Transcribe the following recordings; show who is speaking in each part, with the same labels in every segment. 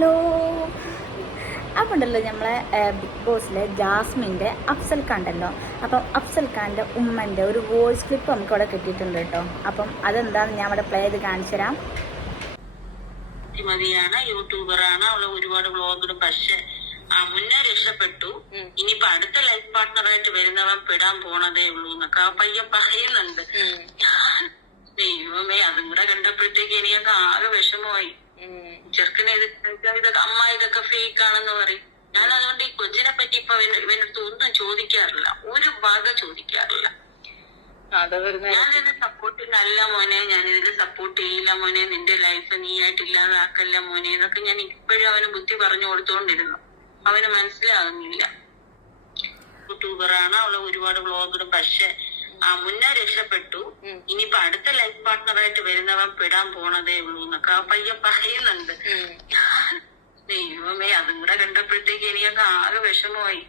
Speaker 1: Hello. അപ്പോൾ ഉണ്ടല്ലോ നമ്മളെ ബിഗ് ബോസിലെ ജാസ്മിന്റെ അഫ്സൽ ഖാണ്ടല്ലോ അപ്പം അഫ്സൽ ഖാന്റെ ഉമ്മന്റെ ഒരു വോയിസ് ക്ലിപ്പ് നമുക്ക് അവിടെ കിട്ടിയിട്ടുണ്ട് കേട്ടോ. അപ്പം അതെന്താണെന്ന് ഞാൻ അവിടെ പ്ലേ ചെയ്ത് കാണിച്ചു തരാം.
Speaker 2: മതിയാണ് യൂട്യൂബറാണ് അവൾ ഒരുപാട് വ്ളോഗിടും പക്ഷെ ആ മുന്നേ രക്ഷപ്പെട്ടു. ഇനിയിപ്പൊ അടുത്ത ലൈഫ് പാർട്ട്ണറായിട്ട് വരുന്നവൻ പെടാൻ പോണതേ ഉള്ളൂ എന്നൊക്കെ ആ പയ്യൻ പറയുന്നുണ്ട്. ദൈവമേ അതും കൂടെ കണ്ടപ്പോഴത്തേക്ക് എനിക്കൊക്കെ ആകെ വിഷമമായി. ചെറുക്കനെ ഇത് ഇതൊക്കെ അമ്മ ഇതൊക്കെ ഫേക്ക് ആണെന്ന് പറയും. ഞാൻ അതുകൊണ്ട് ഈ കൊച്ചിനെ പറ്റി ഇപ്പൊ ഇവനടുത്ത് ഒന്നും ചോദിക്കാറില്ല. ഒരു വക ചോദിക്കാറില്ല. ഞാനിത് സപ്പോർട്ട് അല്ല മോനെ ഞാനിതിന് സപ്പോർട്ട് ചെയ്യില്ല മോനെ. നിന്റെ ലൈഫ് നീ ആയിട്ട് ഇല്ലാതാക്കല്ല മോനെ. എന്നൊക്കെ ഞാൻ ഇപ്പോഴും അവന് ബുദ്ധി പറഞ്ഞു കൊടുത്തോണ്ടിരുന്നു. അവന് മനസ്സിലാകുന്നില്ല. യൂട്യൂബറാണ് അവൾ ഒരുപാട് വ്ളോഗിടും പക്ഷെ ആ മുന്നേ രക്ഷപ്പെട്ടു. ഇനിയിപ്പൊ അടുത്ത ലൈഫ് പാർട്ട്ണറായിട്ട് വരുന്നവൻ പെടാൻ പോണതേ ഉള്ളൂ എന്നൊക്കെ ആ പയ്യൻ പറയുന്നുണ്ട്. ദൈവമേ അതും കൂടെ കണ്ടപ്പോഴത്തേക്ക് എനിക്കൊക്കെ ആകെ വിഷമമായി.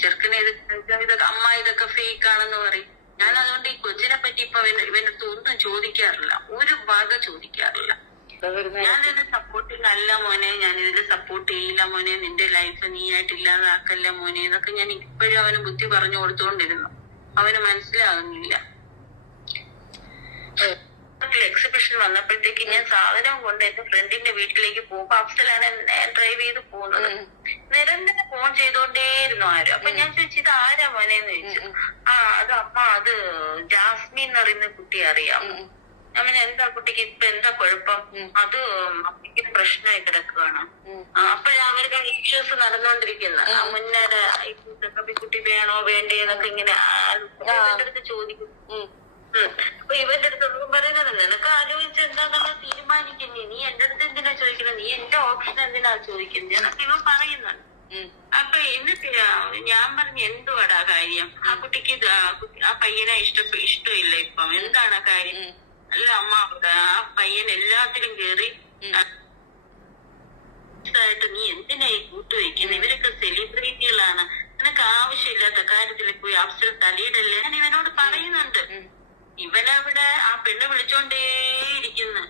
Speaker 2: ചെറുക്കനെ ഇത് ഇതൊക്കെ അമ്മ ഇതൊക്കെ ഫേക്ക് ആണെന്ന് പറയും. ഞാൻ അതുകൊണ്ട് ഈ കൊച്ചിനെ പറ്റി ഇപ്പൊ ഇവന്റെ ഒന്നും ചോദിക്കാറില്ല. ഒരു വക ചോദിക്കാറില്ല. ഞാൻ ഇതിന് സപ്പോർട്ട് അല്ല മോനെ ഞാൻ ഇതിന് സപ്പോർട്ട് ചെയ്യില്ല മോനെ. നിന്റെ ലൈഫ് നീ ആയിട്ട് ഇല്ലാതാക്കല്ല മോനെ. എന്നൊക്കെ ഞാൻ ഇപ്പോഴും അവന് ബുദ്ധി പറഞ്ഞു കൊടുത്തോണ്ടിരുന്നു. അവന് മനസ്സിലാകുന്നില്ല. എക്സിബിഷൻ വന്നപ്പോഴത്തേക്ക് ഞാൻ സാധനം കൊണ്ട് എന്റെ ഫ്രണ്ടിന്റെ വീട്ടിലേക്ക് പോകുമ്പോ അഫ്സലാണ് ഡ്രൈവ് ചെയ്ത് പോകുന്നത്. നിരന്തരം ഫോൺ ചെയ്തോണ്ടേയിരുന്നു ആരും. അപ്പൊ ഞാൻ ചോദിച്ചു ഇത് ആരാ മോനെന്ന് ചോദിച്ചു. ആ അത് അമ്മ അത് ജാസ്മിൻ എന്ന് പറയുന്ന കുട്ടി അറിയാം പറഞ്ഞു, എന്താ കുട്ടിക്ക് ഇപ്പൊ എന്താ കുഴപ്പം? അത് അമ്മയ്ക്ക് പ്രശ്നമായി കിടക്കുകയാണ് അപ്പോഴാ അവർക്ക് ഇഷ്യൂസ് നടന്നുകൊണ്ടിരിക്കുന്നത് മുന്നേ കുട്ടി വേണോ വേണ്ടേ എന്നൊക്കെ ഇങ്ങനെ അടുത്ത് ചോദിക്കും. അപ്പൊ ഇവന്റെ അടുത്ത് ഒന്നും പറയുന്നത് നിനക്ക് ആലോചിച്ച് എന്താന്നുള്ള തീരുമാനിക്കുന്നേ? നീ എന്റെ അടുത്ത് എന്തിനാ ചോദിക്കുന്നത്? നീ എന്റെ ഓപ്ഷൻ എന്തിനാ ചോദിക്കുന്നത് എന്നൊക്കെ ഇവ പറയുന്നുണ്ട്. അപ്പൊ എന്നിട്ട് ഞാൻ പറഞ്ഞു എന്തുവാടാ കാര്യം? ആ കുട്ടിക്ക് ആ പയ്യനെ ഇഷ്ട ഇഷ്ടമില്ല ഇപ്പം. എന്താണ് കാര്യം? അല്ല അമ്മ ആ പയ്യൻ എല്ലാത്തിലും കേറി. ായിട്ട് നീ എന്തിനായി ഈ കൂട്ടുവയ്ക്കുന്നത് ഇവരൊക്കെ സെലിബ്രിറ്റികളാണ് നിനക്ക് ആവശ്യമില്ലാത്ത കാര്യത്തിൽ പോയി അവസര തലയിടല്ലേ? ഞാൻ ഇവനോട് പറയുന്നുണ്ട്. ഇവനവിടെ ആ പെണ്ണ് വിളിച്ചോണ്ടേയിരിക്കുന്നു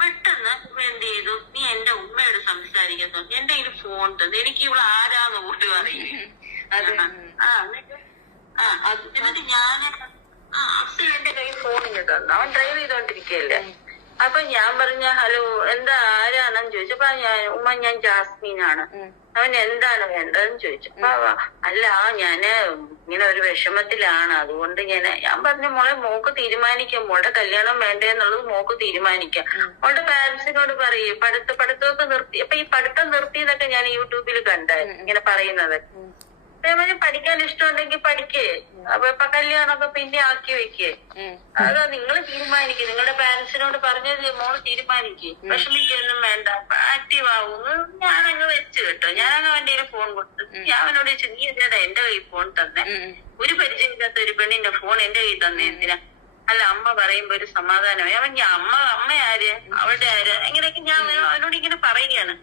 Speaker 2: പെട്ടെന്ന് ഇവ എന്ത് ചെയ്തു? നീ എന്റെ ഉമ്മയോട് സംസാരിക്കുന്നു എന്റെ കയ്യിൽ ഫോൺ തന്നു. എനിക്ക് ഇവിടെ ആരാന്ന് പോലും അറിയില്ല. ആ എന്നിട്ട് ഞാൻ ആ എന്റെ കയ്യിൽ ഫോണിന് തന്നു. അവൻ ഡ്രൈവ് ചെയ്തോണ്ടിരിക്കല്ലേ അപ്പൊ ഞാൻ പറഞ്ഞ ഹലോ എന്താ ആരാണെന്ന് ചോദിച്ചപ്പോ ഞാൻ ഉമ്മ ഞാൻ ജാസ്മീനാണ്. അവൻ എന്താണ് വേണ്ടതെന്ന് ചോദിച്ചു. അപ്പൊ അല്ല ഞാൻ ഇങ്ങനെ ഒരു വിഷമത്തിലാണ്. അതുകൊണ്ട് ഞാൻ ഞാൻ പറഞ്ഞു മോളെ മോക്ക് തീരുമാനിക്കാം. മോളുടെ കല്യാണം വേണ്ടെന്നുള്ളത് മോക്ക് തീരുമാനിക്കാം. മോളുടെ പാരന്റ്സിനോട് പറയേ പഠിത്ത പഠിത്തമൊക്കെ നിർത്തി. അപ്പൊ ഈ പഠിത്തം നിർത്തിയെന്നൊക്കെ ഞാൻ യൂട്യൂബിൽ കണ്ടായിരുന്നു ഇങ്ങനെ പറയുന്നത്. പറഞ്ഞു, പഠിക്കാൻ ഇഷ്ടമുണ്ടെങ്കിൽ പഠിക്കേ. അപ്പൊ കല്യാണമൊക്കെ പിന്നെ ആക്കി വെക്കേ. അതാ നിങ്ങൾ തീരുമാനിക്കുക നിങ്ങളുടെ പാരന്റ്സിനോട് പറഞ്ഞത് മോൾ തീരുമാനിക്കുക വിഷമിക്കൊന്നും വേണ്ട. ആക്റ്റീവ് ആവുന്നു ഞാനങ്ങ് വെച്ച് കേട്ടോ. ഞാനങ്ങ് അവന്റെ കയ്യിൽ ഫോൺ കൊടുത്തു ഞാൻ അവനോട് ചോദിച്ചു നീ എന്തിനാ എന്റെ കയ്യിൽ ഫോൺ തന്നെ? ഒരു പരിചയമില്ലാത്ത ഒരു പെണ്ണിന്റെ ഫോൺ എന്റെ കയ്യിൽ തന്നെ എന്തിനാ? അല്ല അമ്മ പറയുമ്പോ ഒരു സമാധാനമായി. അവൻ അമ്മ അമ്മ ആര്? അവളുടെ ആര്? ഇങ്ങനെയൊക്കെ ഞാൻ അവനോട് ഇങ്ങനെ പറയുകയാണ്.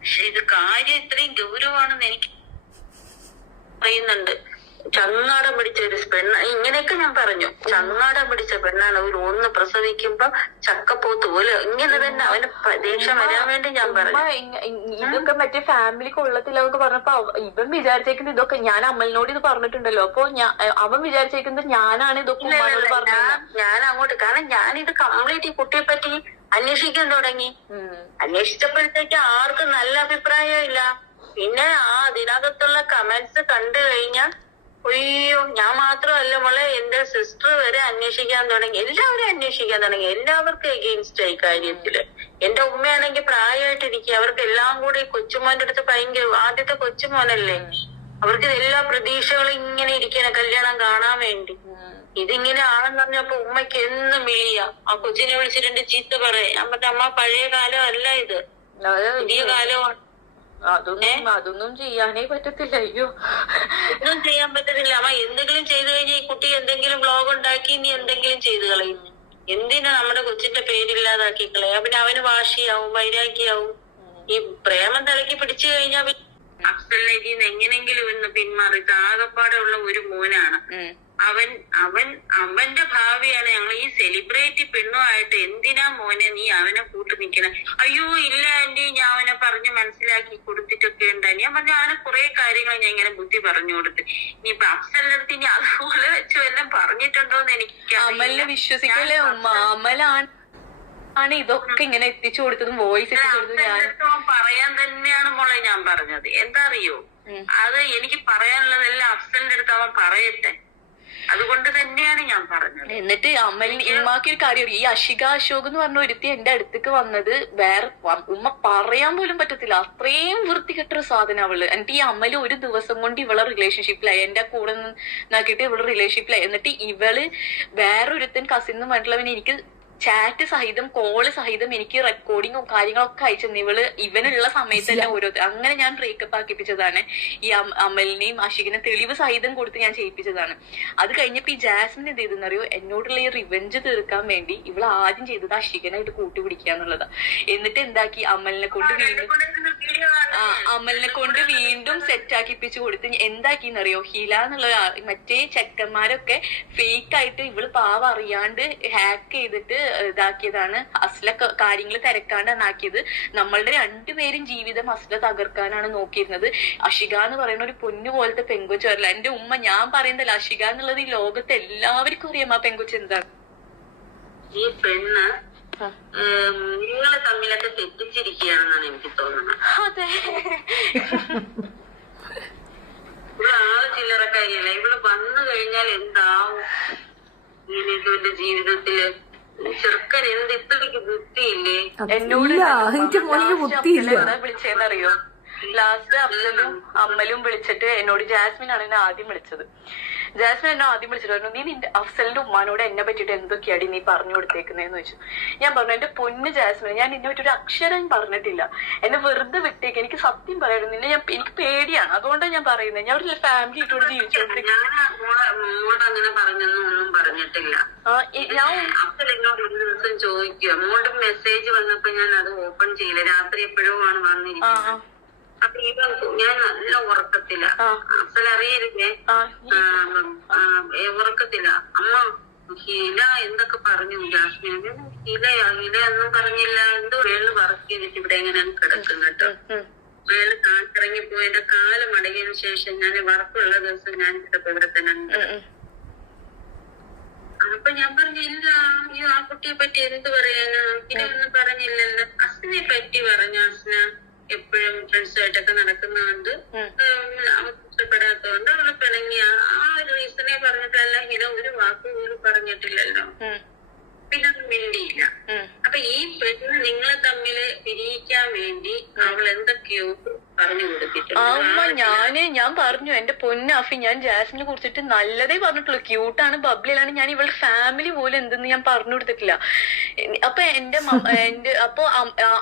Speaker 2: പക്ഷെ ഇത് കാര്യം ഇത്രയും ഗൗരവമാണെന്ന് എനിക്ക് പറയുന്നുണ്ട്. ചങ്ങാടം പിടിച്ച ഒരു പെണ്ണ ഇങ്ങനെയൊക്കെ ഞാൻ പറഞ്ഞു. ചങ്ങാടം പിടിച്ച പെണ്ണാണ് ഒരു ഒന്ന് പ്രസവിക്കുമ്പോ ചക്കപ്പോത്ത് പോലെ ഇങ്ങനെ തന്നെ അവന് പരീക്ഷ ദേഷ്യം വരാൻ വേണ്ടി ഞാൻ പറഞ്ഞു.
Speaker 1: ഇതൊക്കെ മറ്റേ ഫാമിലി കൊള്ളത്തില്ല എന്നൊക്കെ പറഞ്ഞപ്പോ ഇവൻ വിചാരിച്ചേക്കുന്നത് ഇതൊക്കെ ഞാൻ അമ്മലിനോട് ഇത് പറഞ്ഞിട്ടുണ്ടല്ലോ. അപ്പൊ ഞാൻ അവൻ വിചാരിച്ചേക്കുന്നത് ഞാനാണ് ഇതൊക്കെ ഞാൻ-
Speaker 2: ഞാൻ അങ്ങോട്ട് കാരണം ഞാനിത് കംപ്ലീറ്റ് ഈ കുട്ടിയെ പറ്റി അന്വേഷിക്കാൻ തുടങ്ങി. അന്വേഷിച്ചപ്പോഴത്തേക്ക് ആർക്കും നല്ല അഭിപ്രായം ഇല്ല പിന്നെ ആ അതിനകത്തുള്ള കമന്റ്സ് കണ്ടു കഴിഞ്ഞാൽ അയ്യോ ഞാൻ മാത്രമല്ല മോളെ എന്റെ സിസ്റ്റർ വരെ അന്വേഷിക്കാൻ തുടങ്ങി. എല്ലാവരും അന്വേഷിക്കാൻ തുടങ്ങി. എല്ലാവർക്കും എഗെയിൻസ്റ്റ് ആയി കാര്യത്തിൽ. എന്റെ ഉമ്മയാണെങ്കിൽ പ്രായമായിട്ടിരിക്കുക. അവർക്ക് എല്ലാം കൂടി കൊച്ചുമോന്റെ അടുത്ത് ഭയങ്കര ആദ്യത്തെ കൊച്ചുമോനല്ലേ? അവർക്ക് എല്ലാ പ്രതീക്ഷകളും ഇങ്ങനെ ഇരിക്കണം കല്യാണം കാണാൻ വേണ്ടി. ഇതിങ്ങനെ ആണെന്ന് പറഞ്ഞപ്പോ ഉമ്മയ്ക്ക് എന്നും വിളിയ. ആ കൊച്ചിനെ വിളിച്ചിട്ടുണ്ട് ചീത്ത പറയാം. ഞാൻ പറഞ്ഞ അമ്മ പഴയ കാലം അല്ല ഇത്. പുതിയ കാലമാണ്.
Speaker 1: അതൊന്നും അതൊന്നും ചെയ്യാനേ പറ്റത്തില്ല അയ്യോ.
Speaker 2: ഒന്നും ചെയ്യാൻ പറ്റത്തില്ല. അമ്മ എന്തെങ്കിലും ചെയ്തു കഴിഞ്ഞാൽ ഈ കുട്ടി എന്തെങ്കിലും ബ്ലോഗ് ഉണ്ടാക്കി ഇനി എന്തെങ്കിലും ചെയ്തു കളയും. എന്തിനാ നമ്മുടെ കൊച്ചിന്റെ പേരില്ലാതാക്കി കളയാ? പിന്നെ അവന് വാശിയാവും വൈരാഗ്യാവും. ഈ പ്രേമം തലക്കി പിടിച്ചു കഴിഞ്ഞാൽ അഫ്സലിനെ എങ്ങനെങ്കിലും ഇന്ന് പിന്മാറി ആകപ്പാടെ ഉള്ള ഒരു മോനാണ്. അവൻ അവൻ അവന്റെ ഭാവിയാണ് ഞങ്ങൾ ഈ സെലിബ്രിറ്റി പെണ്ണുമായിട്ട് എന്തിനാ മോനെ നീ അവനെ കൂട്ടു നിൽക്കണേ അയ്യോ ഇല്ല ആന്റി ഞാൻ അവനെ പറഞ്ഞ് മനസ്സിലാക്കി കൊടുത്തിട്ടൊക്കെ ഉണ്ടായി ഞാൻ പറഞ്ഞ അങ്ങനെ കുറെ കാര്യങ്ങൾ ഞാൻ ഇങ്ങനെ ബുദ്ധി പറഞ്ഞു കൊടുത്ത്. ഇനിയിപ്പൊ അഫ്സലിന്റെ അടുത്ത് ഇനി അതുപോലെ വെച്ചു എല്ലാം പറഞ്ഞിട്ടുണ്ടോന്ന് എനിക്ക്
Speaker 1: അമലിനെ വിശ്വസിക്കല്ലേ ഉമ്മ? അമലാണ് ആണ് ഇതൊക്കെ ഇങ്ങനെ എത്തിച്ചു കൊടുത്തതും വോയിസ് എത്തിച്ചു കൊടുത്തതും ഞാൻ
Speaker 2: പറയാൻ തന്നെയാണ് മോളെ ഞാൻ പറഞ്ഞത്. എന്താ അറിയോ? അത് എനിക്ക് പറയാനുള്ളതെല്ലാം അഫ്സലിന്റെ അടുത്ത് അവൻ പറയട്ടെ. അതുകൊണ്ട് തന്നെയാണ് ഞാൻ പറഞ്ഞത്.
Speaker 1: എന്നിട്ട് അമ്മലിന് ഉമ്മാക്കി ഒരു കാര്യം ഈ അഷിക അശോക് എന്ന് പറഞ്ഞ ഒരുത്തി എന്റെ അടുത്തേക്ക് വന്നത് വേറെ ഉമ്മ പറയാൻ പോലും പറ്റത്തില്ല. അത്രയും വൃത്തികെട്ടൊരു സാധനം അവൾ. എന്നിട്ട് ഈ അമ്മൽ ഒരു ദിവസം കൊണ്ട് ഇവളെ റിലേഷൻഷിപ്പിലായി എന്റെ കൂടെ നിന്നാക്കിയിട്ട് ഇവൾ റിലേഷൻഷിപ്പിലായി എന്നിട്ട് ഇവൾ വേറൊരുത്തൻ കസിൻ എന്ന് പറഞ്ഞിട്ടുള്ളവന് എനിക്ക് ചാറ്റ് സഹിതം കോൾ സഹിതം എനിക്ക് റെക്കോർഡിങ്ങും കാര്യങ്ങളൊക്കെ അയച്ചു ഇവൾ ഇവനുള്ള സമയത്ത് തന്നെ ഓരോ അങ്ങനെ ഞാൻ ബ്രേക്കപ്പ് ആക്കിപ്പിച്ചതാണ്. ഈ അമലിനെയും അഷികിനെ തെളിവ് സഹിതം കൊടുത്ത് ഞാൻ ചെയ്യിപ്പിച്ചതാണ്. അത് കഴിഞ്ഞപ്പോ ഈ ജാസ്മിൻ എന്ത് ചെയ്തെന്ന് അറിയോ? എന്നോടുള്ള ഈ റിവെഞ്ച് തീർക്കാൻ വേണ്ടി ഇവൾ ആദ്യം ചെയ്തത് അഷികനായിട്ട് കൂട്ടുപിടിക്കുക എന്നുള്ളതാ. എന്നിട്ട് എന്താക്കി? അമലിനെ കൊണ്ട് വീണ്ടും അമലിനെ കൊണ്ട് വീണ്ടും സെറ്റ് ആക്കിപ്പിച്ചു കൊടുത്ത് എന്താക്കിന്നറിയോ ഹീല എന്നുള്ള മറ്റേ ചെക്കന്മാരൊക്കെ ഫേക്ക് ആയിട്ട് ഇവൾ പാവ അറിയാണ്ട് ഹാക്ക് ചെയ്തിട്ട് ഇതാക്കിയതാണ്. അസ്ല കാര്യങ്ങൾ തിരക്കാണ്ടാണ് ആക്കിയത് നമ്മളുടെ രണ്ടുപേരും ജീവിതം അസ്ല തകർക്കാനാണ് നോക്കിയിരുന്നത്. അഷിക എന്ന് പറയുന്ന ഒരു പൊന്നു പോലത്തെ പെങ്കൊച്ചു വരില്ല. എന്റെ ഉമ്മ ഞാൻ പറയുന്നതല്ല അഷിക എന്നുള്ളത് ഈ ലോകത്ത് എല്ലാവർക്കും അറിയാം ആ പെങ്കൊച്ച് എന്താണ്.
Speaker 2: ഈ പെണ്ണ് നിങ്ങൾ തമ്മിലൊക്കെ തെറ്റിച്ചിരിക്കുകയാണെന്നാണ് എനിക്ക് തോന്നുന്നത്. അതെ. ഇവിടെ ആൾ ചില്ലറക്കാരിയല്ല ഇവിടെ വന്നു കഴിഞ്ഞാൽ എന്താവും? ഇങ്ങനെയൊക്കെ എന്റെ ജീവിതത്തിൽ. ചെറുക്കൻ എന്ത് ഇത്രയ്ക്ക് ബുദ്ധിയില്ലേ? എന്നോട് വിളിച്ചെന്നറിയോ? ലാസ്റ്റ് അമ്മലും അമ്മലും വിളിച്ചിട്ട് എന്നോട് ജാസ്മിൻ ആണ് എന്നെ ആദ്യം വിളിച്ചത്. ജാസ്മിൻ എന്നെ ആദ്യം വിളിച്ചിട്ട് പറഞ്ഞു നീ നിന്റെ അഫ്സലിന്റെ ഉമ്മാനോട് എന്നെ പറ്റിയിട്ട് എന്തൊക്കെയാടി നീ പറഞ്ഞു കൊടുത്തേക്കുന്നതെന്ന് ചോദിച്ചു. ഞാൻ പറഞ്ഞു എന്റെ പൊന്ന് ജാസ്മിൻ ഞാൻ നിന്നെ പറ്റി ഒരു അക്ഷരം പറഞ്ഞിട്ടില്ല. എന്നെ വെറുതെ വിട്ടേക്ക്. എനിക്ക് സത്യം പറയുന്നു നിന്നെ ഞാൻ എനിക്ക് പേടിയാണ്. അതുകൊണ്ടാണ് ഞാൻ പറയുന്നത് ഞാൻ ഒരു ഫാമിലി ഇട്ടോട് ദിവസം ചോദിക്കുക മോളുടെ മെസ്സേജ് വന്നപ്പോ ഞാൻ അത് ഓപ്പൺ ചെയ്യില്ല. രാത്രി എപ്പോഴും ആണ് വന്നിരിക്കുന്നത്. അപ്പൊ ഇവൻ ഞാൻ നല്ല ഉറക്കത്തില്ല ആ. അഫ്സൽ അറിയരുതേ. ആ, അമ്മ ഹില എന്തൊക്കെ പറഞ്ഞു ജാസ്മിൻ? ഹിലയാ ഹില ഒന്നും പറഞ്ഞില്ല. എന്തോ വേൾ വർക്ക് ചെയ്തിട്ട് ഇവിടെ ഇങ്ങനെ കിടക്കും കേട്ടോ. ഉം, വേൾ കാട്ടിറങ്ങി പോയി കാൽ മടങ്ങിയതിനു ശേഷം ഞാൻ വർക്കുള്ള ദിവസം ഞാൻ ഇവിടെ ഉം. അപ്പൊ ഞാൻ പറഞ്ഞു ഇല്ല ഈ ആ കുട്ടിയെ പറ്റി എന്ത് പറയാനാ? ഒന്നും പറഞ്ഞില്ലല്ലോ. അസ്നെ പറ്റി പറഞ്ഞു അസ്ന എപ്പോഴും ഫ്രണ്ട്സുമായിട്ടൊക്കെ നടക്കുന്നതുകൊണ്ട് ഇഷ്ടപ്പെടാത്തതുകൊണ്ട് അവൾ പിണങ്ങിയ ആ ഒരു റീസണെ പറഞ്ഞിട്ടല്ല ഹിന ഒരു വാക്ക് പോലും പറഞ്ഞിട്ടില്ലല്ലോ. പിന്നെ അത് മിണ്ടിയില്ല. അപ്പൊ ഈ പെണ്ണ് നിങ്ങളെ തമ്മിൽ പിരിയിക്കാൻ വേണ്ടി അവൾ എന്തൊക്കെയോ
Speaker 1: ഉമ്മ ഞാൻ ഞാൻ പറഞ്ഞു എന്റെ പൊന്നാഫി ഞാൻ ജാസ്മിനെ കുറിച്ചിട്ട് നല്ലതേ പറഞ്ഞിട്ടുള്ളൂ. ക്യൂട്ടാണ് ബബ്ലിയിലാണ് ഞാൻ ഇവളുടെ ഫാമിലി പോലും എന്തെന്ന് ഞാൻ പറഞ്ഞു കൊടുത്തിട്ടില്ല. അപ്പൊ എന്റെ എന്റെ അപ്പൊ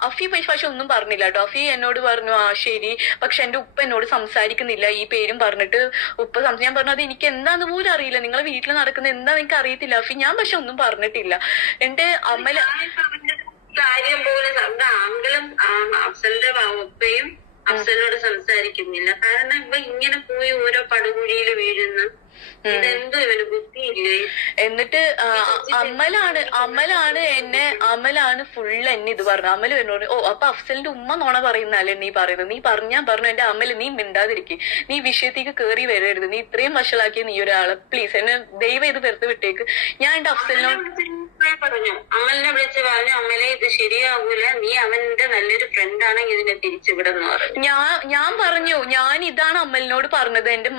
Speaker 1: അഫി പക്ഷെ ഒന്നും പറഞ്ഞില്ല കേട്ടോ. അഫി എന്നോട് പറഞ്ഞു ആ ശരി. പക്ഷെ എന്റെ ഉപ്പ എന്നോട് സംസാരിക്കുന്നില്ല. ഈ പേരും പറഞ്ഞിട്ട് ഉപ്പ സംസാരിക്കാൻ ഞാൻ പറഞ്ഞു അത് എനിക്ക് എന്താന്ന് പോലും അറിയില്ല. നിങ്ങളെ വീട്ടിൽ നടക്കുന്ന എന്താന്ന് എനിക്ക് അറിയത്തില്ല അഫി. ഞാൻ പക്ഷെ ഒന്നും പറഞ്ഞിട്ടില്ല. എന്റെ അമ്മല
Speaker 2: കാര്യം പോലും നമ്മുടെ ആങ്കിളും അഫ്സലിന്റെ ഉപ്പയും അഫ്സലിനോട് സംസാരിക്കുന്നില്ല. കാരണം ഇവ ഇങ്ങനെ പോയി ഓരോ പടുകുഴിയിൽ വീഴുന്നു.
Speaker 1: എന്നിട്ട് അമ്മലാണ് അമലാണ് അമലാണ് എന്നെ അമലാണ് ഫുൾ എന്നെ ഇത് പറഞ്ഞു. അമൽ എന്നോട് ഓ അപ്പൊ അഫ്സലിന്റെ ഉമ്മ നോണ പറയുന്നല്ലേ നീ പറയുന്നത്? നീ പറഞ്ഞാ പറഞ്ഞു എന്റെ അമൽ നീ മിണ്ടാതിരിക്കും. നീ വിഷയത്തേക്ക് കേറി വരരുത്. നീ ഇത്രയും വഷളാക്കിയ നീ ഒരാൾ. പ്ലീസ് എന്നെ ദൈവം ഇത് വെറുതെ വിട്ടേക്ക്. ഞാൻ എന്റെ അഫ്സലിനോട്
Speaker 2: അമലിനെ പറഞ്ഞു. അമലിനെ വിളിച്ച് പറഞ്ഞു അമലെ ഇത് ശരിയാവൂല. നീ അവന്റെ നല്ലൊരു ഫ്രണ്ട് ആണെങ്കിൽ ഇതിനെ തിരിച്ചുവിടെന്ന് പറഞ്ഞു.
Speaker 1: ഞാൻ ഞാൻ പറഞ്ഞു ഞാൻ ഇതാണ് അമ്മലിനോട് പറഞ്ഞത്. എന്റെ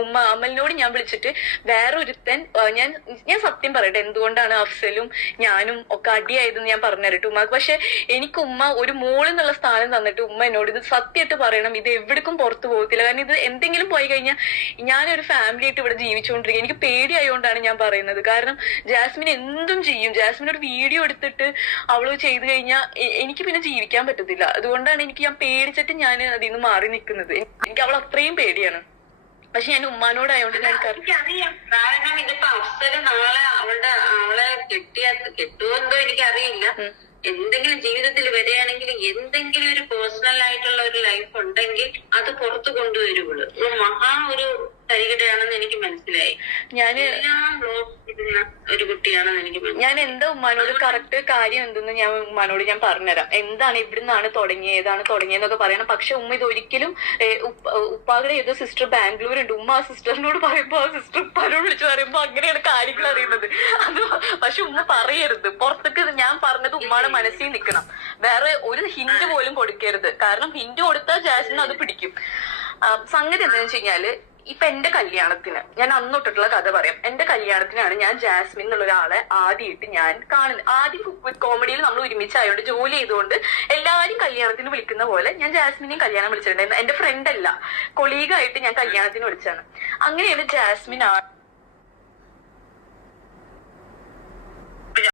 Speaker 1: ഉമ്മ അമലിനോട് ഞാൻ വിളിച്ചിട്ട് വേറൊരുത്തൻ ഞാൻ ഞാൻ സത്യം പറയട്ടെ എന്തുകൊണ്ടാണ് അഫ്സലും ഞാനും ഒക്കെ അടിയായതെന്ന് ഞാൻ പറഞ്ഞു തരട്ടെ ഉമ്മക്ക്? പക്ഷെ എനിക്ക് ഉമ്മ ഒരു മോളെന്നുള്ള സ്ഥാനം തന്നിട്ട് ഉമ്മ എന്നോട് ഇത് സത്യമായിട്ട് പറയണം. ഇത് എവിടേക്കും പുറത്തു പോകത്തില്ല. കാരണം ഇത് എന്തെങ്കിലും പോയി കഴിഞ്ഞാൽ ഞാനൊരു ഫാമിലി ആയിട്ട് ഇവിടെ ജീവിച്ചുകൊണ്ടിരിക്കുക എനിക്ക് പേടിയായതുകൊണ്ടാണ് ഞാൻ പറയുന്നത്. കാരണം ജാസ്മിൻ എന്തും ചെയ്യും. ജാസ്മിൻ ഒരു വീഡിയോ എടുത്തിട്ട് അവൾ ചെയ്തു കഴിഞ്ഞാൽ എനിക്ക് പിന്നെ ജീവിക്കാൻ പറ്റത്തില്ല. അതുകൊണ്ടാണ് എനിക്ക് ഞാൻ പേടിച്ചിട്ട് ഞാൻ അതിൽ നിന്ന് മാറി നിൽക്കുന്നത്. എനിക്ക് അവൾ അത്രയും പേടിയാണ്. പക്ഷെ ഞാൻ ഉമ്മാനോടായോണ്ട് ഞാൻ
Speaker 2: എനിക്കറിയാം. കാരണം ഇതിപ്പോ അവസരം നാളെ അവളുടെ അവളെ കെട്ടിയ കെട്ടുമെന്തോ എനിക്കറിയില്ല. എന്തെങ്കിലും ജീവിതത്തിൽ വരികയാണെങ്കിൽ എന്തെങ്കിലും ഒരു പേഴ്സണൽ ആയിട്ടുള്ള ഒരു ലൈഫ് ഉണ്ടെങ്കിൽ അത് പുറത്തു കൊണ്ടുവരുള്ളൂ മഹാ ഒരു തരികിടയാണെന്ന് എനിക്ക് മനസ്സിലായി. ഞാൻ ഒരു കുട്ടിയാണെന്ന് എനിക്ക്
Speaker 1: ഞാൻ എന്താ ഉമ്മാനോട് കറക്റ്റ് കാര്യം എന്തെന്ന് ഞാൻ ഉമ്മാനോട് ഞാൻ പറഞ്ഞുതരാം. എന്താണ് ഇവിടുന്നാണ് തുടങ്ങിയത് ഏതാണ് തുടങ്ങിയതെന്നൊക്കെ പറയണം. പക്ഷെ ഉമ്മ ഇതൊരിക്കലും ഏഹ്, ഉപ്പ- ഏതോ സിസ്റ്റർ ബാംഗ്ലൂർ ഉണ്ട് ഉമ്മ ആ സിസ്റ്ററിനോട് പറയുമ്പോ ആ സിസ്റ്റർ ഉപ്പാനോട് വിളിച്ചു പറയുമ്പോ അങ്ങനെയാണ് കാര്യങ്ങൾ അറിയുന്നത്. അത് പക്ഷെ ഉമ്മ പറയരുത്. പുറത്തേക്ക് ഞാൻ പറഞ്ഞത് ഉമ്മയുടെ മനസ്സിൽ നിൽക്കണം. വേറെ ഒരു ഹിന്റ് പോലും കൊടുക്കരുത്. കാരണം ഹിന്റ് കൊടുത്താൽ ജാസ്മിൻ അത് പിടിക്കും. സംഗതി എന്താണെന്ന് വെച്ച് കഴിഞ്ഞാൽ ഇപ്പൊ എന്റെ കല്യാണത്തിന് ഞാൻ അന്ന് തൊട്ടിട്ടുള്ള കഥ പറയാം. എന്റെ കല്യാണത്തിനാണ് ഞാൻ ജാസ്മിൻ എന്നുള്ള ഒരാളെ ആദ്യമായിട്ട് ഞാൻ കാണുന്നത്. ആദ്യം വിത്ത് കോമഡിയിൽ നമ്മൾ ഒരുമിച്ച് ഒരുമിച്ചായതുകൊണ്ട് ജോലി ചെയ്തുകൊണ്ട് എല്ലാവരും കല്യാണത്തിന് വിളിക്കുന്ന പോലെ ഞാൻ ജാസ്മിനെയും കല്യാണം വിളിച്ചിട്ടുണ്ടായിരുന്നു. എന്റെ ഫ്രണ്ട് അല്ല കൊളീഗായിട്ട് ഞാൻ കല്യാണത്തിന് വിളിച്ചാണ് അങ്ങനെയാണ് ജാസ്മിൻ ആ